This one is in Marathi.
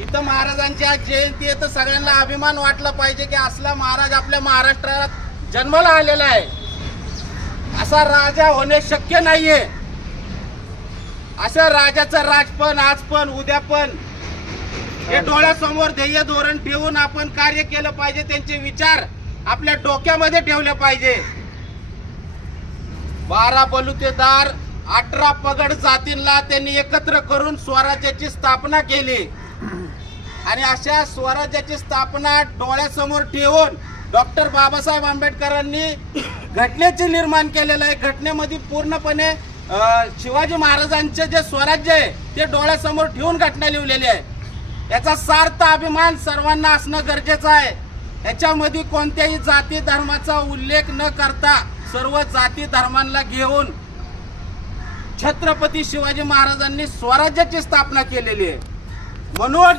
इथं महाराजांची आज जयंती आहे तर सगळ्यांना अभिमान वाटला पाहिजे की असला महाराज आपल्या महाराष्ट्रात जन्माला आलेला आहे. असा राजा होणे शक्य नाहीये. अशा राजाचं राजपण आज पण उद्या पण हे डोळ्यासमोर ध्येय धोरण ठेवून आपण कार्य केलं पाहिजे. त्यांचे विचार आपल्या डोक्यामध्ये ठेवले पाहिजे. 12 बलुतेदार 18 पगड जातींना त्यांनी एकत्र करून स्वराज्याची स्थापना केली आणि अशा स्वराज्याची स्थापना डोळ्यासमोर ठेवून डॉक्टर बाबासाहेब आंबेडकरांनी घटनेचे निर्माण केलेलं आहे. घटनेमध्ये पूर्णपणे शिवाजी महाराजांचे जे स्वराज्य आहे ते डोळ्यासमोर ठेवून घटना लिहिलेली आहे. याचा सार्थ अभिमान सर्वांना असणं गरजेचं आहे. याच्यामध्ये कोणत्याही जाती धर्माचा उल्लेख न करता सर्व जाती धर्मांना घेऊन छत्रपती शिवाजी महाराजांनी स्वराज्याची स्थापना केलेली आहे. म्हणून